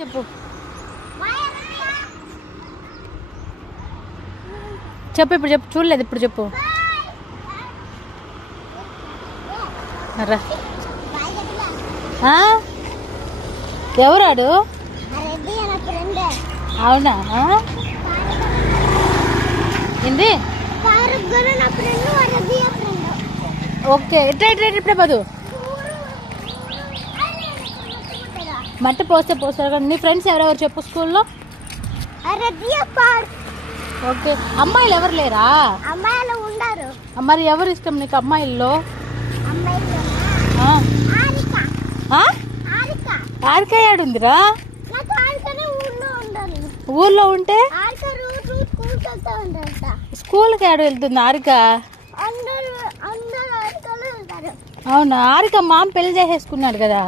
చెప్పు చెప్పు ఇప్పుడు చెప్పు, చూడలేదు ఇప్పుడు చెప్పు. ఎవరాడు? అవునా? ఏంది? ఓకే ఇట్లా ఇట్లా ఇప్పుడే పదు మట్టి పోస్తే పోస్తారు కానీ నీ ఫ్రెండ్స్ ఎవరెవరు చెప్పు స్కూల్లో? ఓకే అమ్మాయిలు ఎవరు లేరా? అమ్మాయిలు ఉండరు. మరి ఎవరు ఇష్టం నీకు అమ్మాయిల్లో? ఆరిక ఏడుందిరా? ఊర్లో ఉంటే స్కూల్కి ఏడు వెళ్తుంది ఆరిక? అవునా? ఆరిక మామ పెళ్లి చేసేసుకున్నాడు కదా.